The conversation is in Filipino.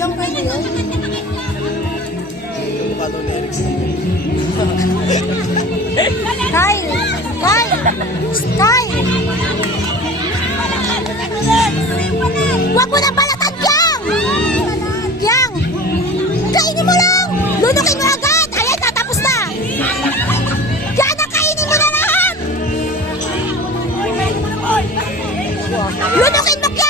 Diyan pwede yun. Mukha daw ni Eric. Kyle! Kyle! Kyle! Huwag mo na balatan, Yang! Yang! Kainin mo lang! Lunukin mo agad! Ayan, tatapos na! Yan na, kainin mo na lahat! Lunukin mo, Yang!